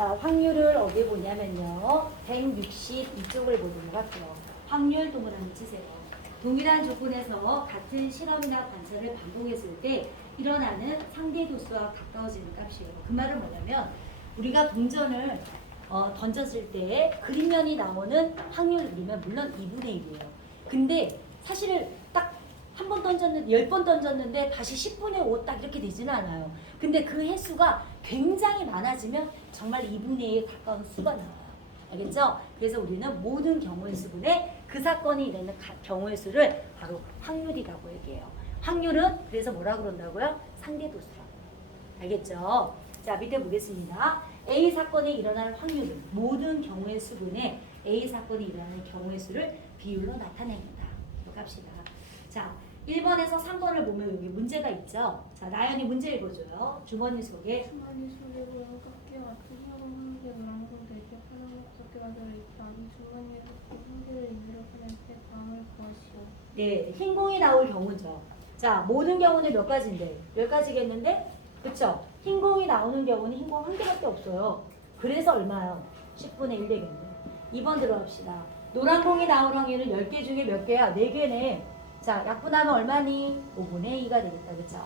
자, 확률을 어디에 보냐면요. 160 이쪽을 보도록 할게요. 확률 동그라미 치세요. 동일한 조건에서 같은 실험이나 관찰을 반복했을 때 일어나는 상대 도수와 가까워지는 값이에요. 그 말은 뭐냐면 우리가 동전을 던졌을 때 그림면이 나오는 확률이면 물론 2분의 1이에요. 근데 사실 딱 한 번 던졌는데 10번 던졌는데 다시 10분의 5 딱 이렇게 되지는 않아요. 근데 그 횟수가 굉장히 많아지면 정말 2분의 1에 가까운 수가 나와요. 알겠죠? 그래서 우리는 모든 경우의 수분에 그 사건이 일어나는 경우의 수를 바로 확률이라고 얘기해요. 확률은 그래서 뭐라 그런다고요? 상대도수라고. 알겠죠? 자, 밑에 보겠습니다. A 사건이 일어나는 확률은 모든 경우의 수분에 A 사건이 일어나는 경우의 수를 비율로 나타냅니다. 이거 갑시다. 자, 1번에서 3번을 보면 여기 문제가 있죠. 자, 나연이 문제 읽어줘요. 주머니 속에 주머니 속에 모양각기 같은 혈흔 한 개, 노란색 4개, 파란색 6개가 들어있다. 이 주머니에서 한 개를 임의로 꺼낼 때 다음을 구하시오. 네, 흰 공이 나올 경우죠. 자, 모든 경우는 몇 가지인데? 10가지겠는데? 그쵸? 흰 공이 나오는 경우는 흰 공 한 개밖에 없어요. 그래서 얼마요? 10분의 1 되겠네요. 2번 들어갑시다. 노란 공이 나올 확률은 10개 중에 몇 개야? 4개네. 자, 약분하면 얼마니? 5분의 2가 되겠다. 그쵸?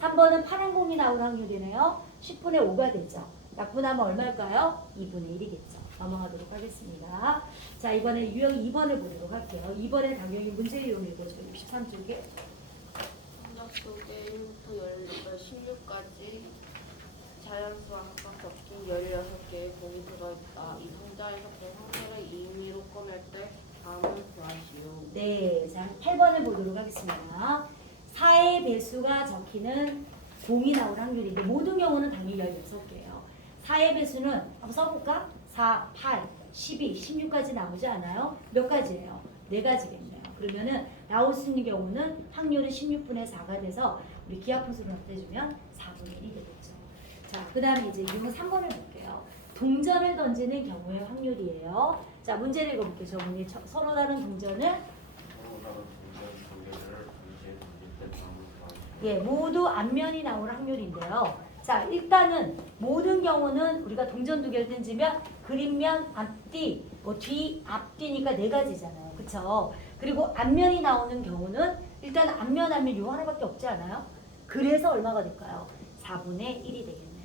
3번은 파란 공이 나올 확률이네요. 10분의 5가 되죠. 약분하면 얼마일까요? 2분의 1이겠죠. 넘어가도록 하겠습니다. 자, 이번에 유형 2번을 보도록 할게요. 2번에 당연히 문제 이용이고 저희 63쪽에 상자 속에 1부터 16까지 자연수와 각각 섞인 16개의 공이 들어있다. 이 상자에서 본 한 개를 임의로 꺼낼 때 다음을 구하시오. 네, 자 8번을 보도록 하겠습니다. 4의 배수가 적히는 공이 나올 확률인데 모든 경우는 당연히 16개예요. 4의 배수는 한번 써볼까? 4, 8, 12, 16까지 나오지 않아요? 몇 가지예요? 4가지겠네요. 그러면은 나올 수 있는 경우는 확률은 16분의 4가 돼서 우리 기하분수로 나타내주면 4분의 1이 되겠죠. 자, 그 다음에 이제 유형 3번을 볼게요. 동전을 던지는 경우의 확률이에요. 자, 문제를 읽어볼게요. 저분이 서로 다른 동전을 예, 모두 앞면이 나올 확률인데요. 자, 일단은 모든 경우는 우리가 동전 2개를 던지면 그림면, 앞뒤, 뭐 뒤, 앞뒤니까 4가지잖아요. 그쵸? 그리고 앞면이 나오는 경우는 일단 앞면 하면 요 하나밖에 없지 않아요? 그래서 얼마가 될까요? 4분의 1이 되겠네요.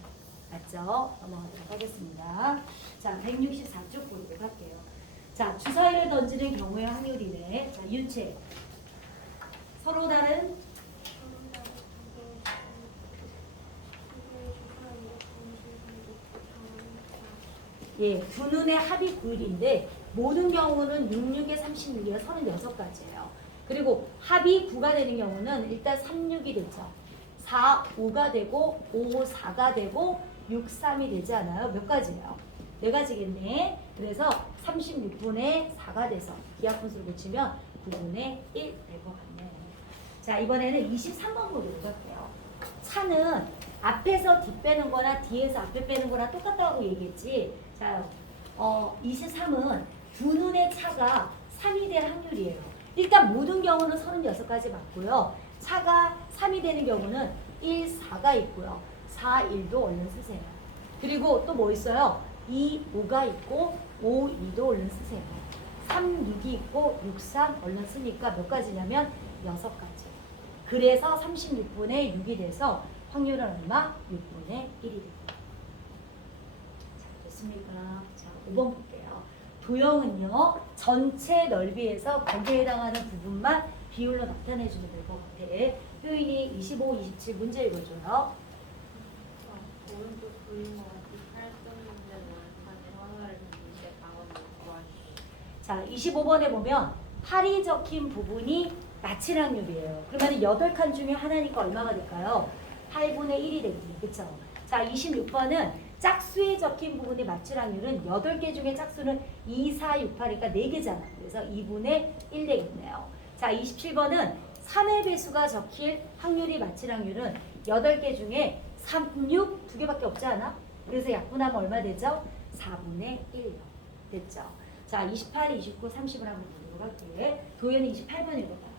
맞죠? 넘어가도록 하겠습니다. 자, 164쪽 보도록 할게요. 자, 주사위를 던지는 경우의 확률이네. 자, 유체. 서로 다른 예, 두 눈의 합이 9일인데 모든 경우는 66에 36이가 36가지예요. 그리고 합이 9가 되는 경우는 일단 36이 되죠. 4, 5가 되고 5, 4가 되고 6, 3이 되지 않아요? 몇 가지예요? 4가지겠네. 그래서 36분의 4가 돼서 기하분수를 붙이면 9분의 1 될 것 같네요. 자, 이번에는 23번 보도록 할게요. 차는 앞에서 뒤 빼는 거나 뒤에서 앞에 빼는 거나 똑같다고 얘기했지. 자, 23은 두 눈의 차가 3이 될 확률이에요. 일단 모든 경우는 36가지 맞고요. 차가 3이 되는 경우는 1, 4가 있고요. 4, 1도 얼른 쓰세요. 그리고 또 뭐 있어요? 2, 5가 있고 5, 2도 얼른 쓰세요. 3, 6이 있고 6, 3 얼른 쓰니까 몇 가지냐면 6가지. 그래서 36분의 6이 돼서 확률은 얼마? 6분의 1이 됩니다. 자, 됐습니까? 자, 5번 볼게요. 도형은요, 전체 넓이에서 거기에 해당하는 부분만 비율로 나타내주면 될 것 같아. 효인이 25, 27 문제 읽어줘요. 오른쪽 그림과 같이 8등 문제는 하나를 던질 때 다음을 구하시오. 자, 25번에 보면 8이 적힌 부분이 맞힐 확률이에요. 그러면 8칸 중에 하나니까 얼마가 될까요? 8분의 1이 되겠네요. 그쵸? 자, 26번은 짝수에 적힌 부분이 맞힐 확률은 8개 중에 짝수는 2, 4, 6, 8이니까 4개잖아. 그래서 2분의 1 되겠네요. 자, 27번은 3의 배수가 적힐 확률이 맞힐 확률은 8개 중에 3, 6, 2개밖에 없지 않아? 그래서 약분하면 얼마 되죠? 4분의 1 됐죠? 자, 28, 29, 30을 한번 보도록 할게. 도현이 28번 읽어봐.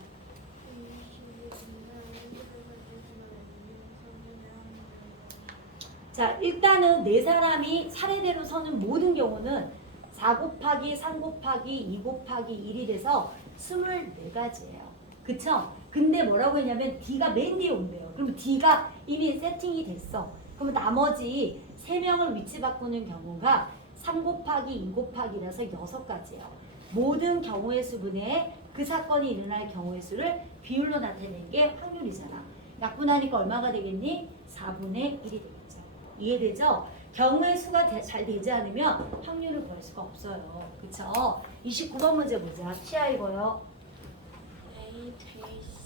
자, 일단은 네 사람이 차례대로 서는 모든 경우는 4 곱하기 3 곱하기 2 곱하기 1이 돼서 24가지예요. 그쵸? 근데 뭐라고 했냐면 D가 맨 뒤에 온대요. 그러면 D가 이미 세팅이 됐어. 그러면 나머지 3명을 위치 바꾸는 경우가 3 곱하기 2 곱하기라서 6가지예요. 모든 경우의 수분에 그 사건이 일어날 경우의 수를 비율로 나타내는 게 확률이잖아. 약분하니까 얼마가 되겠니? 4분의 1이 되겠죠. 이해되죠? 경우의 수가 잘 되지 않으면 확률을 구할 수가 없어요. 그쵸? 29번 문제 보자. 시아 읽어요. A, B,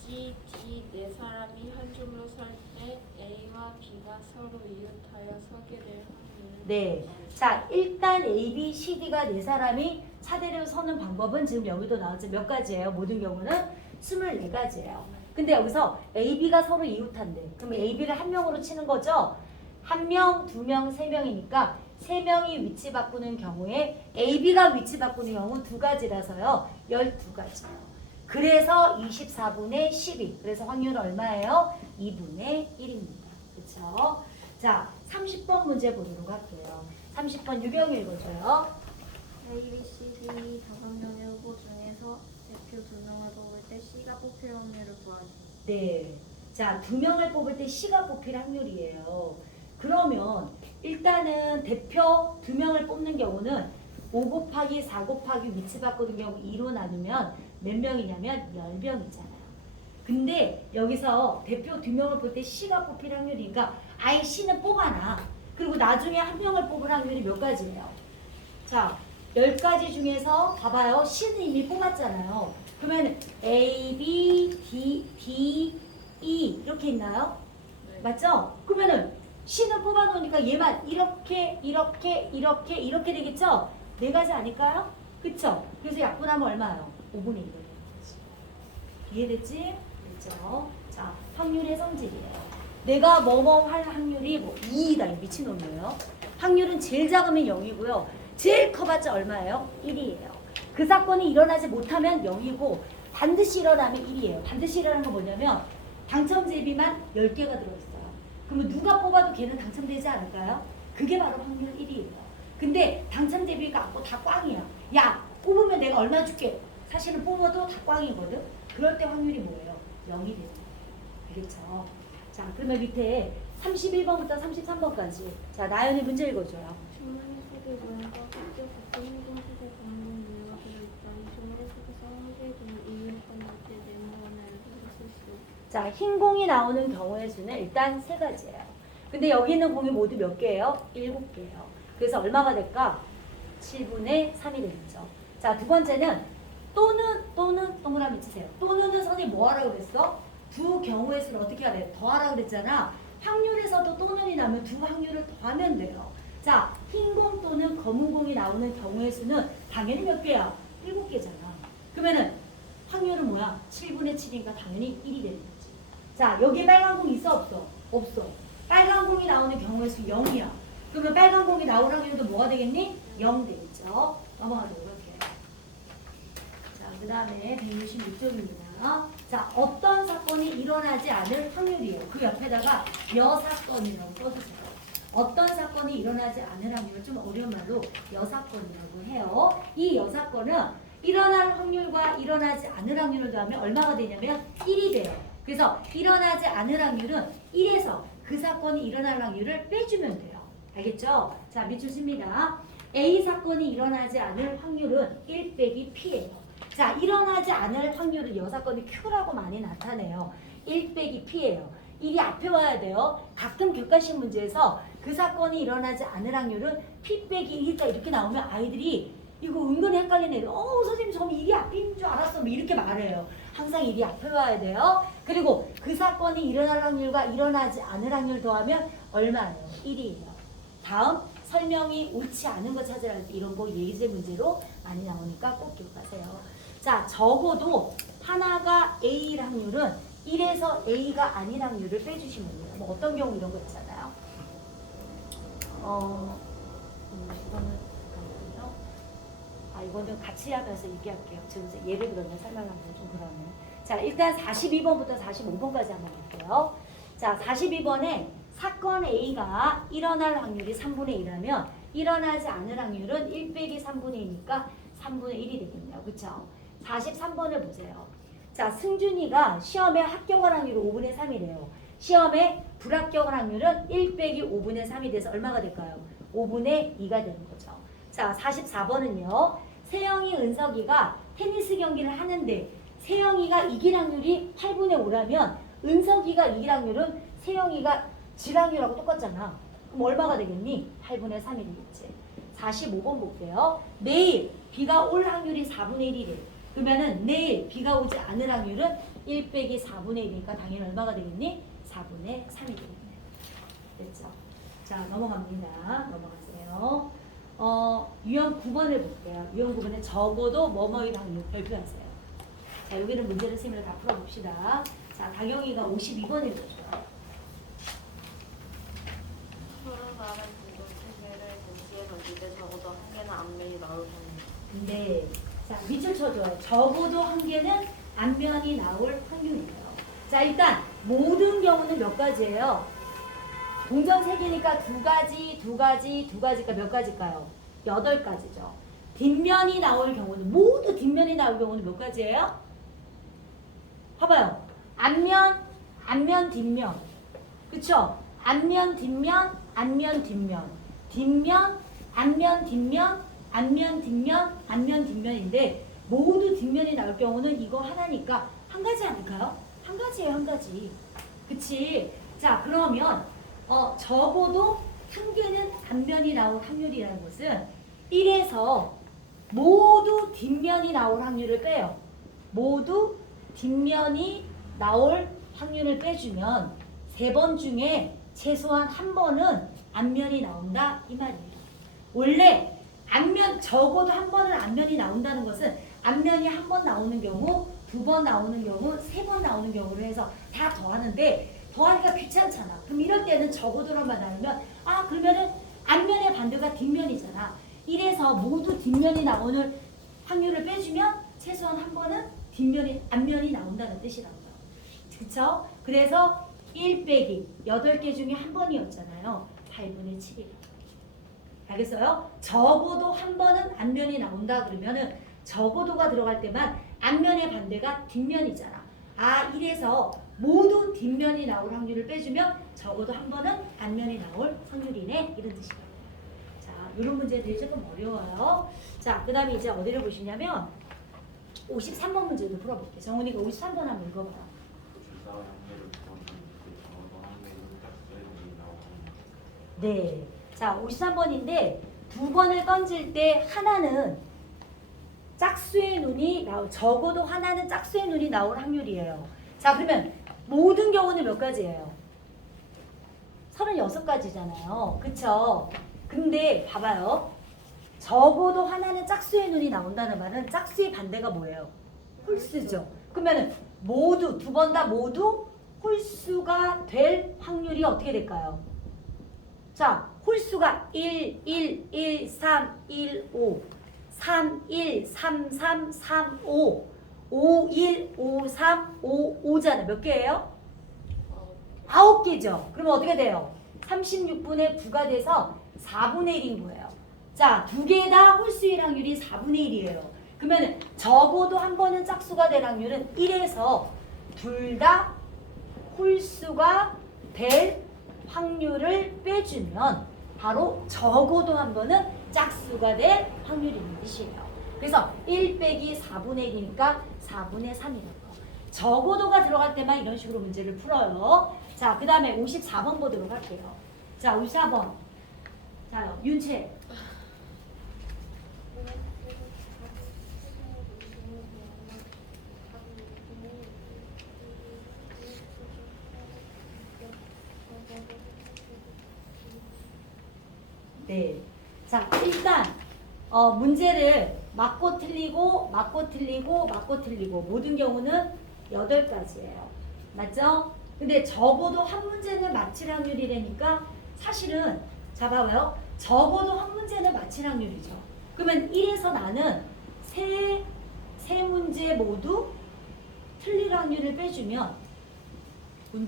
C, D 네 사람이 한 줄로 설 때 A와 B가 서로 이웃하여 서게 될 확률은 네. 자, 일단 A, B, C, D가 네 사람이 차례로 서는 방법은 지금 여기도 나왔죠. 몇 가지예요? 모든 경우는 24가지예요. 근데 여기서 A, B가 서로 이웃한대. 그럼 A, B를 한 명으로 치는 거죠? 한 명, 두 명, 세 명이니까 세 명이 위치 바꾸는 경우에 A, B가 위치 바꾸는 경우 2가지라서요. 12가지예요. 그래서 24분의 12. 그래서 확률은 얼마예요? 2분의 1입니다. 그렇죠? 자, 30번 문제 보도록 할게요. 30번 유경 읽어줘요. A, B, C, D 5명의 후보 중에서 대표 2명을 뽑을 때 C가 뽑힐 확률을 구하기. 네. 자, 2명을 뽑을 때 C가 뽑힐 확률이에요. 그러면 일단은 대표 2명을 뽑는 경우는 5 곱하기 4 곱하기 위치 바꾸는 경우 2로 나누면 몇 명이냐면 10명이잖아요. 근데 여기서 대표 2명을 볼 때 C가 뽑힐 확률이니까 아예 C는 뽑아놔. 그리고 나중에 한 명을 뽑을 확률이 몇 가지예요? 자, 10가지 중에서 봐봐요. C는 이미 뽑았잖아요. 그러면 A, B, D, E 이렇게 있나요? 네. 맞죠? 그러면은 C는 뽑아놓으니까 얘만 이렇게 되겠죠? 4가지 아닐까요? 그쵸? 그래서 약분하면 얼마예요? 5분의 1을. 이해됐지? 그렇죠? 자, 확률의 성질이에요. 내가 뭐뭐 할 확률이 뭐 2이다. 미친놈이에요. 확률은 제일 작으면 0이고요. 제일 커봤자 얼마예요? 1이에요. 그 사건이 일어나지 못하면 0이고 반드시 일어나면 1이에요. 반드시 일어나는 건 뭐냐면 당첨 제비만 10개가 들어있어요. 그러면 누가 뽑아도 걔는 당첨되지 않을까요? 그게 바로 확률 1이에요. 근데 당첨 대비가 없고 다 꽝이야. 야, 뽑으면 내가 얼마 줄게. 사실은 뽑아도 다 꽝이거든. 그럴 때 확률이 뭐예요? 0이 되는 거예요. 알겠죠? 자, 그러면 밑에 31번부터 33번까지. 자, 나연이 문제 읽어줘요. 주머니 속에 모양과 성격 같은 행동 속에 담는 이유가 들어있다. 이 주머니 속에서 한 개 중 이유를 꺼낼 때 네모나 알고를 쓸 수. 자, 흰 공이 나오는 경우의 수는 일단 3가지예요. 근데 여기 있는 공이 모두 몇 개예요? 7개예요. 그래서 얼마가 될까? 7분의 3이 되겠죠. 자, 두 번째는 또는 동그라미 치세요. 또는 선생님 뭐 하라고 그랬어? 두 경우의 수를 어떻게 하래요? 더하라고 그랬잖아. 확률에서도 또는이 나면 두 확률을 더하면 돼요. 자, 흰 공 또는 검은 공이 나오는 경우의 수는 당연히 몇 개야? 7개잖아. 그러면은 확률은 뭐야? 7분의 7이니까 당연히 1이 되는 거지. 자, 여기 빨간 공 있어 없어? 없어. 빨간 공이 나오는 경우의 수 0이야. 그러면 빨간 공이 나올 확률도 뭐가 되겠니? 0 되겠죠. 넘어가도록 할게요. 자, 그 다음에 166쪽입니다. 자, 어떤 사건이 일어나지 않을 확률이에요. 그 옆에다가 여사건이라고 써주세요. 어떤 사건이 일어나지 않을 확률을 좀 어려운 말로 여사건이라고 해요. 이 여사건은 일어날 확률과 일어나지 않을 확률을 더하면 얼마가 되냐면 1이 돼요. 그래서 일어나지 않을 확률은 1에서 그 사건이 일어날 확률을 빼주면 돼요. 알겠죠? 자, 밑줄 칩니다. A 사건이 일어나지 않을 확률은 1 빼기 P예요. 자, 일어나지 않을 확률은 여사건이 Q라고 많이 나타내요. 1 빼기 P예요. 1이 앞에 와야 돼요. 가끔 객관식 문제에서 그 사건이 일어나지 않을 확률은 P 빼기 1이다 이렇게 나오면 아이들이 이거 은근히 헷갈리는 애들 선생님 저는 1이 앞인 줄 알았어 뭐 이렇게 말해요. 항상 1이 앞에 와야 돼요. 그리고 그 사건이 일어날 확률과 일어나지 않을 확률 더하면 얼마예요? 1이에요. 다음 설명이 옳지 않은 거 찾으라 할 때 이런 거 예제 문제로 많이 나오니까 꼭 기억하세요. 자, 적어도 하나가 A일 확률은 1에서 A가 아닌 확률을 빼주시면 돼요. 뭐 어떤 경우 이런 거 있잖아요. 이거는 잠깐만요. 이거는 같이 하면서 얘기할게요. 지금 예를 그러면 설명하면 좀 그러네. 자, 일단 42번부터 45번까지 한번 볼게요. 자, 42번에 사건 A가 일어날 확률이 3분의 1이라면 일어나지 않을 확률은 1 빼기 3분의 2니까 3분의 1이 되겠네요. 그쵸? 43번을 보세요. 자, 승준이가 시험에 합격할 확률이 5분의 3이래요. 시험에 불합격할 확률은 1 빼기 5분의 3이 돼서 얼마가 될까요? 5분의 2가 되는 거죠. 자, 44번은요. 세영이, 은석이가 테니스 경기를 하는데 세영이가 이길 확률이 8분의 5라면 은석이가 이길 확률은 세영이가 질 확률하고 똑같잖아. 그럼 얼마가 되겠니? 8분의 3이 되겠지. 45번 볼게요. 내일 비가 올 확률이 4분의 1이래. 그러면은 내일 비가 오지 않을 확률은 1 빼기 4분의 1이니까 당연히 얼마가 되겠니? 4분의 3이 되겠네. 됐죠? 자, 넘어갑니다. 넘어가세요. 유형 9번을 볼게요. 유형 9번에 적어도 뭐뭐의 확률 발표하세요. 자, 여기는 문제를 쌤이랑 다 풀어봅시다. 자, 다경이가 52번 읽어줘요. 서로 다른 공동 세 개를 동시에 던질 때 적어도 한 개는 앞면이 나올 확률. 네. 자, 밑줄 쳐줘요. 적어도 한 개는 앞면이 나올 확률이에요. 자, 일단 모든 경우는 몇 가지예요? 동전 세 개니까 두 가지가 몇 가지일까요? 8가지죠. 뒷면이 나올 경우는 모두 뒷면이 나올 경우는 몇 가지예요? 봐봐요. 앞면, 뒷면. 그쵸? 앞면, 뒷면, 뒷면, 앞면, 뒷면인데 모두 뒷면이 나올 경우는 이거 하나니까 한 가지 아닐까요? 한 가지예요, 한 가지. 그치? 자, 그러면 적어도 한 개는 앞면이 나올 확률이라는 것은 1에서 모두 뒷면이 나올 확률을 빼요. 모두 뒷면이 나올 확률을 빼주면 3번 중에 최소한 한 번은 앞면이 나온다 이 말이에요. 원래 앞면 적어도 한 번은 앞면이 나온다는 것은 앞면이 한 번 나오는 경우, 2번 나오는 경우, 3번 나오는 경우를 해서 다 더하는데 더하기가 귀찮잖아. 그럼 이럴 때는 적어도로만 나오면 그러면은 앞면의 반대가 뒷면이잖아. 이래서 모두 뒷면이 나오는 확률을 빼주면 최소한 한 번은 앞면이 나온다는 뜻이라고요. 그쵸? 그래서 1 빼기 8개 중에 한 번이었잖아요. 8분의 7이라고. 알겠어요? 적어도 한 번은 앞면이 나온다 그러면은 적어도가 들어갈 때만 앞면의 반대가 뒷면이잖아. 이래서 모두 뒷면이 나올 확률을 빼주면 적어도 한 번은 앞면이 나올 확률이네 이런 뜻이에요. 자, 이런 문제들이 조금 어려워요. 자, 그 다음에 이제 어디를 보시냐면 53번 문제도 풀어볼게요. 정훈이가 53번 한번 읽어봐라. 네. 자, 53번인데 두 번을 던질 때 하나는 짝수의 눈이 적어도 하나는 짝수의 눈이 나올 확률이에요. 자, 그러면 모든 경우는 몇 가지예요? 36가지잖아요. 그쵸? 근데 봐봐요. 적어도 하나는 짝수의 눈이 나온다는 말은 짝수의 반대가 뭐예요? 홀수죠. 그러면 모두 두 번 다 모두 홀수가 될 확률이 어떻게 될까요? 자, 홀수가 1, 1, 1, 3, 1, 5, 3, 1, 3, 3, 3, 5, 5, 1, 5, 3, 5, 5잖아. 몇 개예요? 9개죠. 그러면 어떻게 돼요? 36분의 9가 돼서 4분의 1인 거예요. 자, 두 개 다 홀수일 확률이 4분의 1이에요. 그러면 적어도 한 번은 짝수가 될 확률은 1에서 둘 다 홀수가 될 확률을 빼주면 바로 적어도 한 번은 짝수가 될 확률이라는 뜻이에요. 그래서 1 빼기 4분의 1이니까 4분의 3이라고. 적어도가 들어갈 때만 이런 식으로 문제를 풀어요. 자, 그 다음에 54번 보도록 할게요. 자, 54번. 자, 윤채. 네. 자, 일단 문제를 맞고 틀리고 모든 경우는 8가지예요. 맞죠? 근데 적어도 한 문제는 맞힐 확률이라니까 사실은 봐봐요. 적어도 한 문제는 맞힐 확률이죠. 그러면 1에서 나는 세 문제 모두 틀릴 확률을 빼주면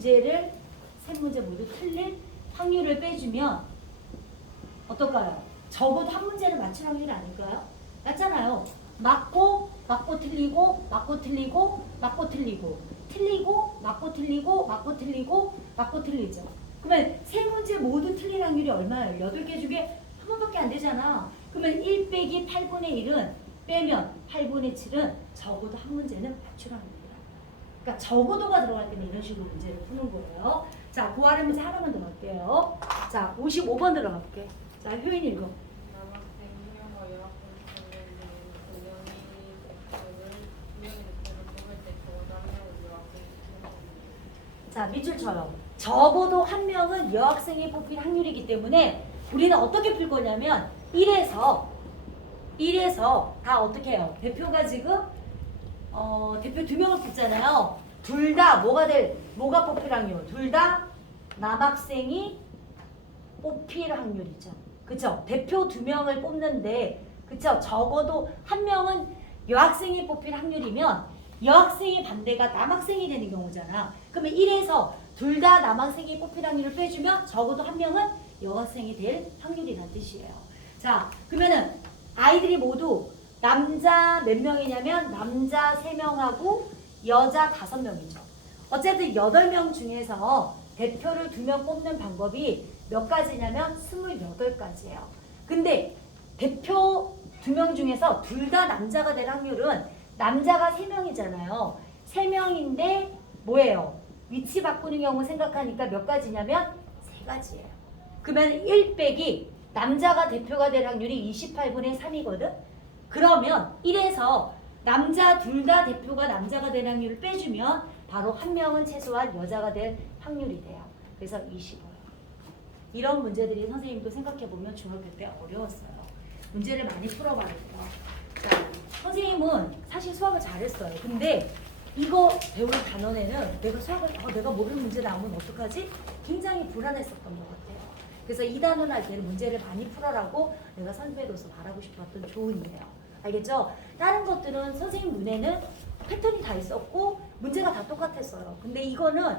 세 문제 모두 틀릴 확률을 빼주면 어떨까요? 적어도 한 문제는 맞출 확률이 아닐까요? 맞잖아요. 맞고 틀리고 맞고 틀리고 맞고 틀리고 틀리고 맞고 틀리고 맞고 틀리고 맞고 틀리죠. 그러면 세 문제 모두 틀릴 확률이 얼마예요? 8개 중에 한 번밖에 안 되잖아. 그러면 1 빼기 8분의 1은 빼면 8분의 7은 적어도 한 문제는 맞출 확률이에요. 그러니까 적어도가 들어갈 때는 이런 식으로 문제를 푸는 거예요. 자, 고하는 문제 하나만 더 갈게요. 자, 55번 들어갈게. 자, 효인 읽어. 남학생 수명과 여학생 관련된 공연이 대표를 분명히 대표를 뽑을 때 적어도 한 명은 여학생이 뽑힙니다. 자, 밑줄 쳐요. 적어도 한 명은 여학생이 뽑힐 확률이기 때문에 우리는 어떻게 풀 거냐면 1에서 다 어떻게 해요? 대표가 지금 대표 2명을 뽑잖아요. 둘 다 뭐가 뽑힐 확률? 둘 다 남학생이 뽑힐 확률이죠. 그쵸? 대표 2명을 뽑는데, 그쵸? 적어도 한 명은 여학생이 뽑힐 확률이면 여학생의 반대가 남학생이 되는 경우잖아. 그러면 1에서 둘 다 남학생이 뽑힐 확률을 빼주면 적어도 한 명은 여학생이 될 확률이라는 뜻이에요. 자, 그러면은 아이들이 모두 남자 몇 명이냐면 남자 3명하고 여자 5명이죠. 어쨌든 8명 중에서 대표를 2명 뽑는 방법이 몇 가지냐면 28가지예요. 근데 대표 2명 중에서 둘 다 남자가 될 확률은 남자가 3명이잖아요. 3명인데 뭐예요? 위치 바꾸는 경우 생각하니까 몇 가지냐면 3가지예요. 그러면 1 빼기 남자가 대표가 될 확률이 28분의 3이거든? 그러면 1에서 남자 둘 다 대표가 남자가 될 확률을 빼주면 바로 한 명은 최소한 여자가 될 확률이 돼요. 그래서 25예요. 이런 문제들이 선생님도 생각해보면 중학교 때 어려웠어요. 문제를 많이 풀어봐야겠다. 자, 선생님은 사실 수학을 잘했어요. 근데 이거 배우는 단원에는 내가 수학을 내가 모르는 문제 나오면 어떡하지? 굉장히 불안했었던 것 같아요. 그래서 이 단원 할 때는 문제를 많이 풀어라고 내가 선배로서 바라고 싶었던 조언이에요. 알겠죠? 다른 것들은 선생님 눈에는 패턴이 다 있었고 문제가 다 똑같았어요. 근데 이거는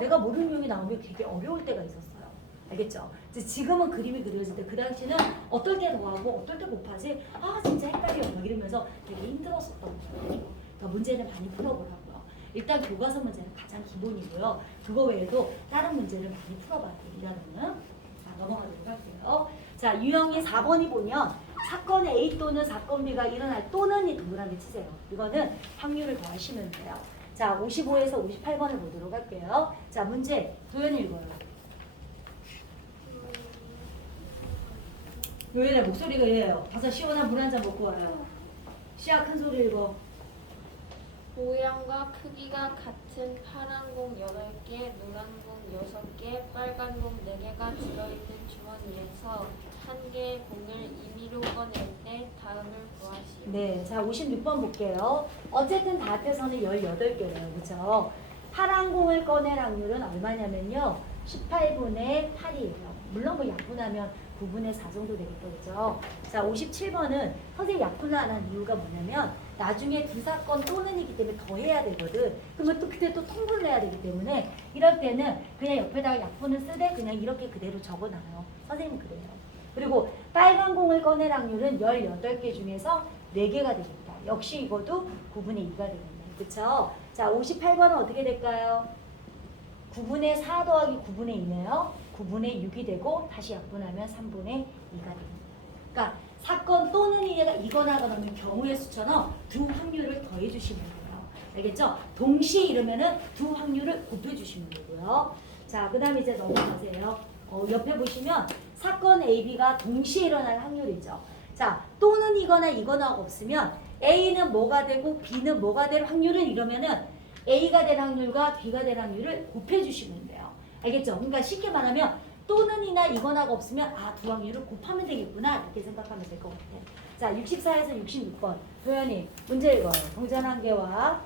내가 모르는 용이 나오면 되게 어려울 때가 있었어요. 알겠죠? 이제 지금은 그림이 그려질 때 그 당시는 어떨 때 더하고 어떨 때 곱하지? 진짜 헷갈려 막 이러면서 되게 힘들었었던 거예요. 그러니까 문제를 많이 풀어보라고요. 일단 교과서 문제는 가장 기본이고요. 그거 외에도 다른 문제를 많이 풀어봐야 돼요. 이라는. 자, 넘어가도록 할게요. 자, 유형이 4번이 보면 사건 A 또는 사건 B가 일어날 또는이 동그라미 치세요. 이거는 확률을 더하시면 돼요. 자, 55에서 58번을 보도록 할게요. 자, 문제 도연이 읽어요. 도연의 목소리가 이래요. 가서 시원한 물 한 잔 먹고 와요. 시야 큰 소리 읽어. 모양과 크기가 같은 파란 공 8개, 노란 공 6개, 빨간 공 4개가 들어있는 주머니에서 한 개의 공을 임의로 꺼낼 때 다음을 구하시오. 네, 자 56번 볼게요. 어쨌든 다 합해서는 18개예요. 그렇죠? 파란 공을 꺼낼 확률은 얼마냐면요. 18분의 8이에요. 물론 뭐 약분하면 9분의 4 정도 되겠죠. 그죠? 자, 57번은 선생님 약분을 안 한 이유가 뭐냐면 나중에 두 사건 또는이기 때문에 더해야 되거든. 그러면 또 그때 또 통분을 해야 되기 때문에 이럴 때는 그냥 옆에다가 약분을 쓰되 그냥 이렇게 그대로 적어놔요. 선생님은 그래요. 그리고 빨간 공을 꺼낼 확률은 18개 중에서 4개가 되겠다. 역시 이것도 9분의 2가 되겠네요. 그쵸? 자, 58번은 어떻게 될까요? 9분의 4 더하기 9분의 2네요. 9분의 6이 되고 다시 약분하면 3분의 2가 됩니다. 그러니까 사건 또는 이거나 그러면 경우의 수처럼 두 확률을 더해 주시면 돼요. 알겠죠? 동시에 이러면은 두 확률을 곱해 주시면 되고요. 자, 그 다음에 이제 넘어가세요. 옆에 보시면 사건 A, B가 동시에 일어날 확률이죠. 자, 또는 이거나 없으면 A는 뭐가 되고 B는 뭐가 될 확률은 이러면은 A가 될 확률과 B가 될 확률을 곱해 주시면 돼요. 알겠죠? 그러니까 쉽게 말하면 또는이나 이거나가 없으면 두 확률을 곱하면 되겠구나 이렇게 생각하면 될 것 같아요. 자, 64에서 66번 도연이 문제 읽어요. 동전 한 개와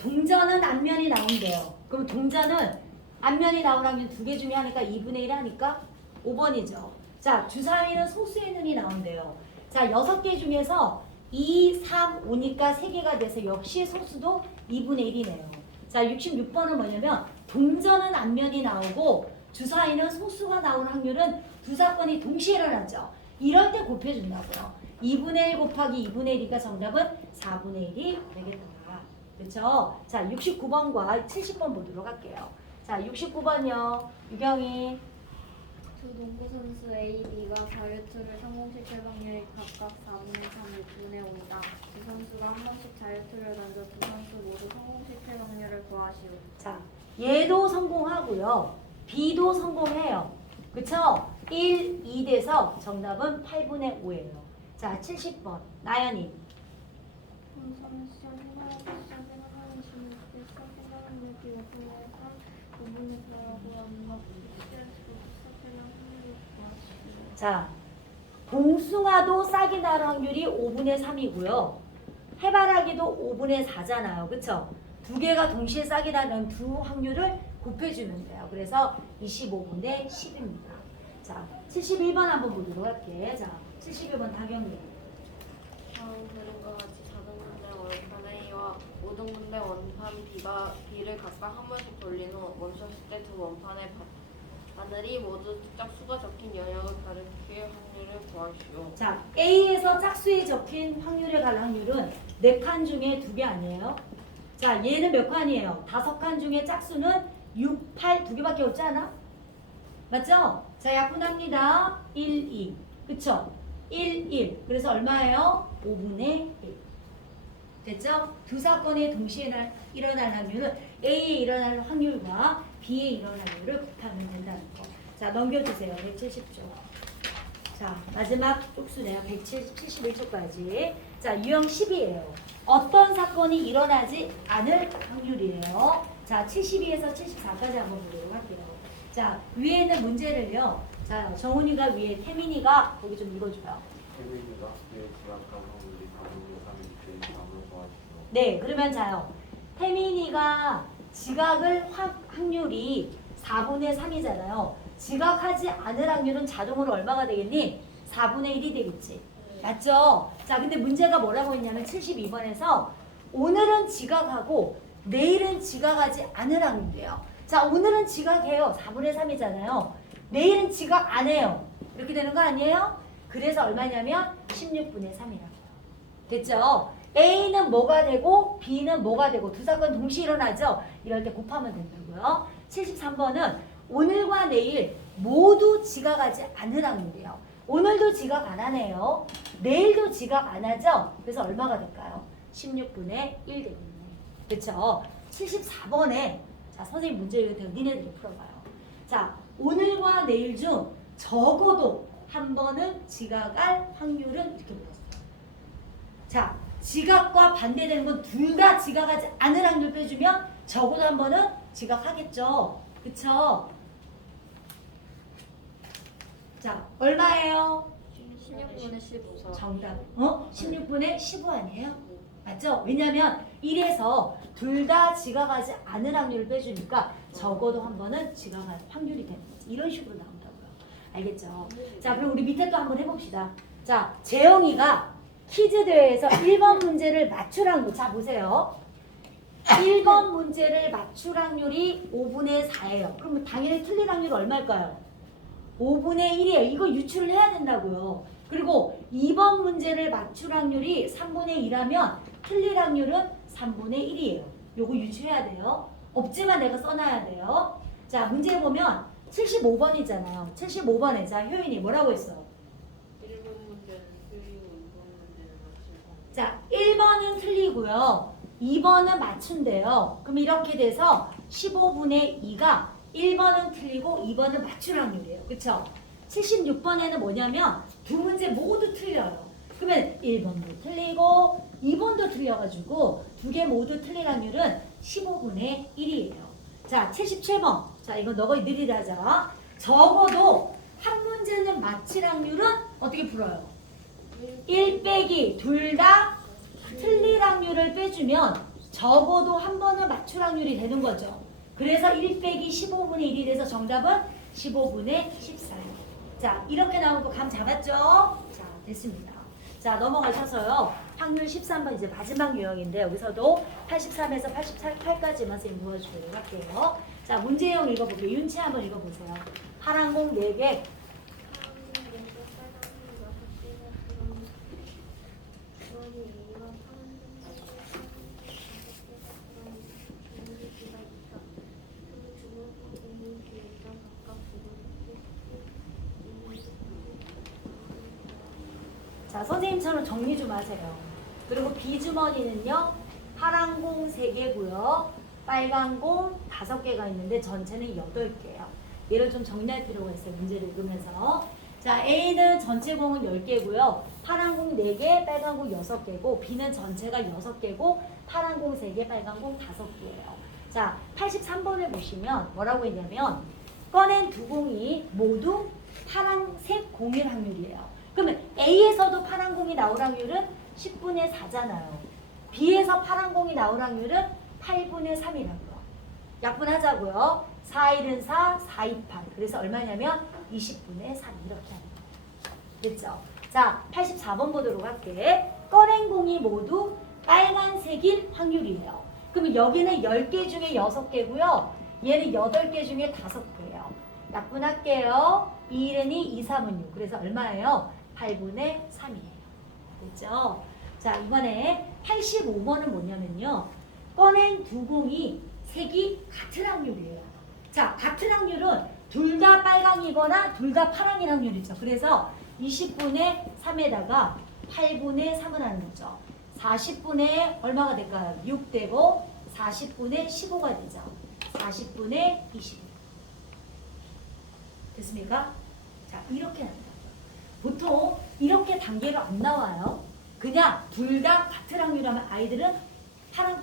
동전은 앞면이 나온대요. 그럼 동전은 앞면이 나온 확률 2개 중에 하니까 2분의 1 하니까 5번이죠. 자, 주사위는 소수의 눈이 나온대요. 자, 6개 중에서 2, 3, 5니까 3개가 돼서 역시 소수도 2분의 1이네요. 자, 66번은 뭐냐면 동전은 앞면이 나오고 주사위는 소수가 나오는 확률은 두 사건이 동시에 일어나죠. 이럴 때 곱해준다고요. 2분의 1 곱하기 2분의 1이니까 정답은 4분의 1이 되겠다. 그렇죠? 자, 69번과 70번 보도록 할게요. 자, 69번이요. 유경이. 두 농구 선수 A, B가 자유투를 성공시킬 확률이 각각 4분의 3, 6분의 5이다. 두 선수가 한 번씩 자유투를 던져 두 선수 모두 성공시킬 확률을 구하시오. 자, 얘도 성공하고요. B도 성공해요. 그쵸? 1, 2 돼서 정답은 8분의 5예요. 자, 70번. 나연이. 삼 시간 생활하기 시작하는 하는 시간 때 시작하는 여기 5분의 3, 5분의 4라고 하면 자, 봉숭아도 싹이 날 확률이 5분의 3이고요. 해바라기도 5분의 4잖아요. 그쵸? 두 개가 동시에 싹이 나는 두 확률을 곱해주면 돼요. 그래서 25분의 10입니다. 자, 71번 한번 보도록 할게요. 자, 71번 다경님. 다음 그림과 같이 작은 문제 원판 A와 모든 문제 원판 B를 각각 한 번씩 돌린 후 멈췄을 때 두 원판의 바늘이 모두 짝수가 적힌 영역을 가리킬 확률을 구하시오. 자, A에서 짝수에 적힌 확률에 갈 확률은 4칸 중에 2개 아니에요? 자, 얘는 몇 칸이에요? 5칸 중에 짝수는 6, 8 2개밖에 없지 않아? 맞죠? 자, 약분합니다. 1, 2. 그쵸? 1, 1. 그래서 얼마예요? 5분의 1. 됐죠? 두 사건이 동시에 일어날 확률은 A에 일어날 확률과 B에 일어날 확률을 곱하면 된다는 거. 자, 넘겨주세요. 170조. 자, 마지막 쪽수네요. 171초까지. 자, 유형 10이에요. 어떤 사건이 일어나지 않을 확률이에요. 자, 72에서 74까지 한번 보도록 할게요. 자, 위에 있는 문제를요. 자, 정훈이가 위에, 태민이가 거기 좀 읽어줘요. 태민이가 내 지각하고 우리 가족의 3일 제 답을 구하시오. 네, 그러면 자요. 태민이가 지각을 확률이 4분의 3이잖아요. 지각하지 않을 확률은 자동으로 얼마가 되겠니? 4분의 1이 되겠지. 맞죠? 자, 근데 문제가 뭐라고 했냐면 72번에서 오늘은 지각하고 내일은 지각하지 않을 확률이에요. 자, 오늘은 지각해요. 4분의 3이잖아요. 내일은 지각 안 해요. 이렇게 되는 거 아니에요? 그래서 얼마냐면 16분의 3이라고요. 됐죠? A는 뭐가 되고 B는 뭐가 되고 두 사건 동시에 일어나죠? 이럴 때 곱하면 된다고요. 73번은 오늘과 내일 모두 지각하지 않을 확률이에요. 오늘도 지각 안 하네요. 내일도 지각 안 하죠? 그래서 얼마가 될까요? 16분의 1 되겠네. 그쵸? 74번에 자, 선생님 문제 읽을 때 니네들이 풀어봐요. 자, 오늘과 내일 중 적어도 한 번은 지각할 확률은 이렇게 물었어요. 자, 지각과 반대되는 건 둘 다 지각하지 않을 확률 빼주면 적어도 한 번은 지각하겠죠. 그쵸? 자, 얼마예요? 16분의 15. 정답. 16분의 15 아니에요? 맞죠? 왜냐면 1에서 둘 다 지각하지 않을 확률을 빼주니까 적어도 한 번은 지각할 확률이 되는 거지. 이런 식으로 나온다고요. 알겠죠? 자, 그럼 우리 밑에 또 한번 해봅시다. 자, 재영이가 퀴즈 대회에서 1번 문제를 맞출 확률. 자, 보세요. 1번 문제를 맞출 확률이 5분의 4예요. 그러면 당연히 틀릴 확률이 얼마일까요? 5분의 1이에요. 이거 유출을 해야 된다고요. 그리고 2번 문제를 맞출 확률이 3분의 2라면 틀릴 확률은 3분의 1이에요. 요거 유추해야 돼요. 없지만 내가 써놔야 돼요. 자, 문제 보면 75번이잖아요. 75번에 자, 효인이 뭐라고 했어? 1번 문제는 틀리고 2번 문제는 맞추고. 자, 1번은 틀리고요. 2번은 맞춘대요. 그럼 이렇게 돼서 15분의 2가 1번은 틀리고 2번은 맞출 확률이에요. 그쵸? 76번에는 뭐냐면 두 문제 모두 틀려요. 그러면 1번도 틀리고 2번도 틀려가지고 두 개 모두 틀릴 확률은 15분의 1이에요. 자, 77번. 자, 이거 너가 느리게 하자. 적어도 한 문제는 맞힐 확률은 어떻게 풀어요? 1 빼기 둘 다 틀릴 확률을 빼주면 적어도 한 번은 맞출 확률이 되는 거죠. 그래서 1 빼기 15분의 1이 돼서 정답은 15분의 14예요. 자, 이렇게 나온 거 감 잡았죠? 자, 됐습니다. 자, 넘어가셔서요. 확률 13번 이제 마지막 유형인데 여기서도 83에서 88까지만 선생님 도와주도록 할게요. 자, 문제형 읽어볼게요. 윤채 한번 읽어보세요. 파란 공 4개. 자, 선생님처럼 정리 좀 하세요. 그리고 비주머니는요, 파란 공 3개고요, 빨간 공 5개가 있는데 전체는 8개예요. 얘를 좀 정리할 필요가 있어요. 문제를 읽으면서. 자, A는 전체 공은 10개고요. 파란 공 4개, 빨간 공 6개고, B는 전체가 6개고, 파란 공 3개, 빨간 공 5개예요. 자, 83번을 보시면 뭐라고 했냐면 꺼낸 두 공이 모두 파란색 공일 확률이에요. 그러면 A에서도 파란 공이 나올 확률은 10분의 4잖아요. B에서 파란 공이 나올 확률은 8분의 3이라고요. 약분하자고요. 4, 1은 4, 4, 2, 8. 그래서 얼마냐면 20분의 3 이렇게 하는 거예요. 됐죠? 자, 84번 보도록 할게. 꺼낸 공이 모두 빨간색일 확률이에요. 그러면 여기는 10개 중에 6개고요. 얘는 8개 중에 5개예요. 약분할게요. 2, 1은 2, 2, 3은 6. 그래서 얼마예요? 8분의 3이에요. 됐죠? 자, 이번에 85번은 뭐냐면요. 꺼낸 두 공이 색이 같은 확률이에요. 자, 같은 확률은 둘 다 빨강이거나 둘 다 파랑인 확률이죠. 그래서 20분의 3에다가 8분의 3을 하는 거죠. 40분의 얼마가 될까요? 6 되고 40분의 15가 되죠. 40분의 25. 됐습니까? 자, 이렇게 합니다. 보통 이렇게 단계로 안 나와요. 그냥 둘 다 같은 확률이라면 아이들은 파랑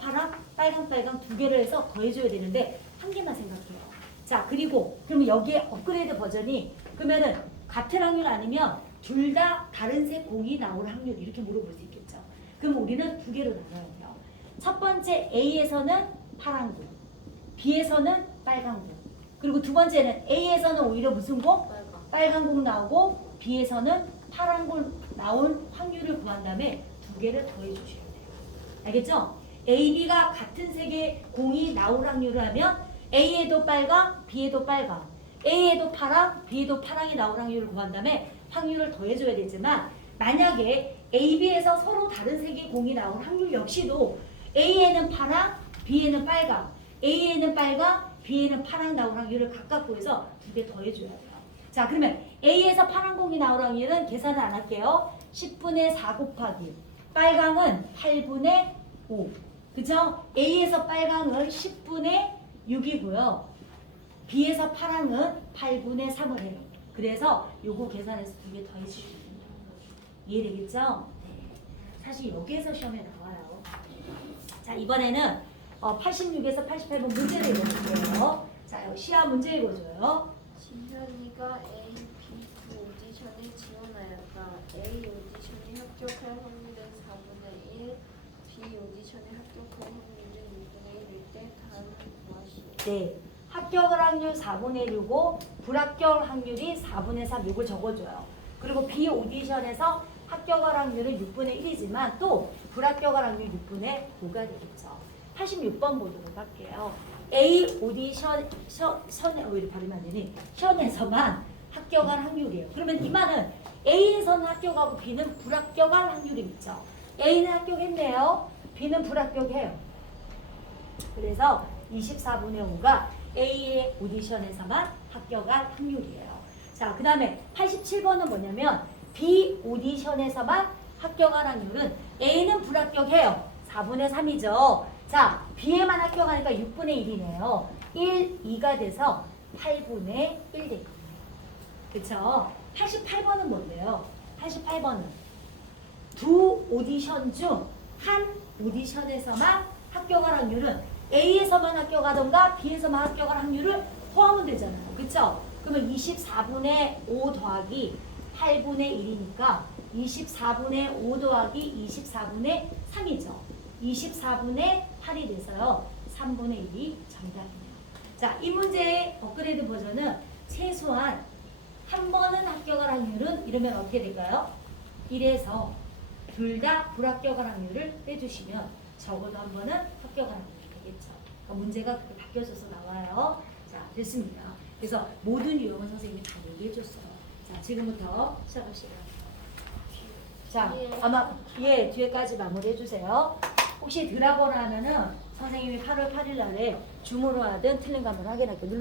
빨강 2개를 해서 더해줘야 되는데 한 개만 생각해요. 자, 그리고 그러면 여기에 업그레이드 버전이 그러면은 같은 확률 아니면 둘 다 다른 색 공이 나올 확률 이렇게 물어볼 수 있겠죠. 그럼 우리는 2개로 나눠야 돼요. 첫 번째 A에서는 파란 공, B에서는 빨간 공. 그리고 두 번째는 A에서는 오히려 무슨 공? 빨간 공 나오고 B에서는 파란 공 나올 확률을 구한 다음에 2개를 더해 주셔야 돼요. 알겠죠? A, B가 같은 색의 공이 나올 확률을 하면 A에도 빨강, B에도 빨강, A에도 파랑, B에도 파랑이 나올 확률을 구한 다음에 확률을 더해줘야 되지만 만약에 A, B에서 서로 다른 색의 공이 나올 확률 역시도 A에는 파랑, B에는 빨강, A에는 빨강, B에는 파랑 나올 확률을 각각 구해서 2개 더해줘야 돼요. 자, 그러면 A에서 파란 공이 나올 확률은 계산을 안 할게요. 10분의 4 곱하기 빨강은 8분의 5. 그죠? A에서 빨강은 10분의 6이고요. B에서 파랑은 8분의 3을 해요. 그래서 요거 계산해서 2개 더해주시면 돼요. 이해되겠죠? 네. 사실 여기에서 시험에 나와요. 자, 이번에는 86에서 88번 문제를 읽어볼게요. 자, 시험 문제 읽어줘요. 진현이가 A, B 두 오디션에 지원하였다. A 오디션에 합격할 확률은 4분의 1, B 오디션에 합격할 확률은 6분의 1일 때 다음을 구하시오. 네. 합격을 확률 4분의 1이고 불합격 확률이 4분의 3 이걸 적어줘요. 그리고 B 오디션에서 합격할 확률은 6분의 1이지만 또 불합격할 확률 6분의 5가 되겠죠. 86번 보도록 할게요. A 오디션 왜 이렇게 발음이 안 되니? 션에서만 합격할 확률이에요. 그러면 이 말은 A에서는 합격하고 B는 불합격할 확률이겠죠. A는 합격했네요. B는 불합격해요. 그래서 24분의 5가 A의 오디션에서만 합격할 확률이에요. 자, 그 다음에 87번은 뭐냐면 B 오디션에서만 합격할 확률은 A는 불합격해요. 4분의 3이죠. 자, B에만 합격하니까 6분의 1이네요. 1, 2가 돼서 8분의 1 되거든요. 그쵸? 88번은 뭔데요? 88번은 두 오디션 중 한 오디션에서만 합격할 확률은 A에서만 합격하던가 B에서만 합격할 확률을 포함하면 되잖아요. 그쵸? 그러면 24분의 5 더하기 8분의 1이니까 24분의 5 더하기 24분의 3이죠. 24분의 8이 돼서요. 3분의 1이 정답이네요. 자, 이 문제의 업그레이드 버전은 최소한 한 번은 합격할 확률은 이러면 어떻게 될까요? 1에서 둘 다 불합격할 확률을 빼주시면 적어도 한 번은 합격할 확률이 되겠죠. 그러니까 문제가 그렇게 바뀌어져서 나와요. 자, 됐습니다. 그래서 모든 유형은 선생님이 다 얘기해줬어요. 자, 지금부터 시작합시다. 자, 아마 뒤에까지 마무리해주세요. 혹시 드라거나 하면은 선생님이 8월 8일 날에 줌으로 하든 틀린 거 한번 확인할게요.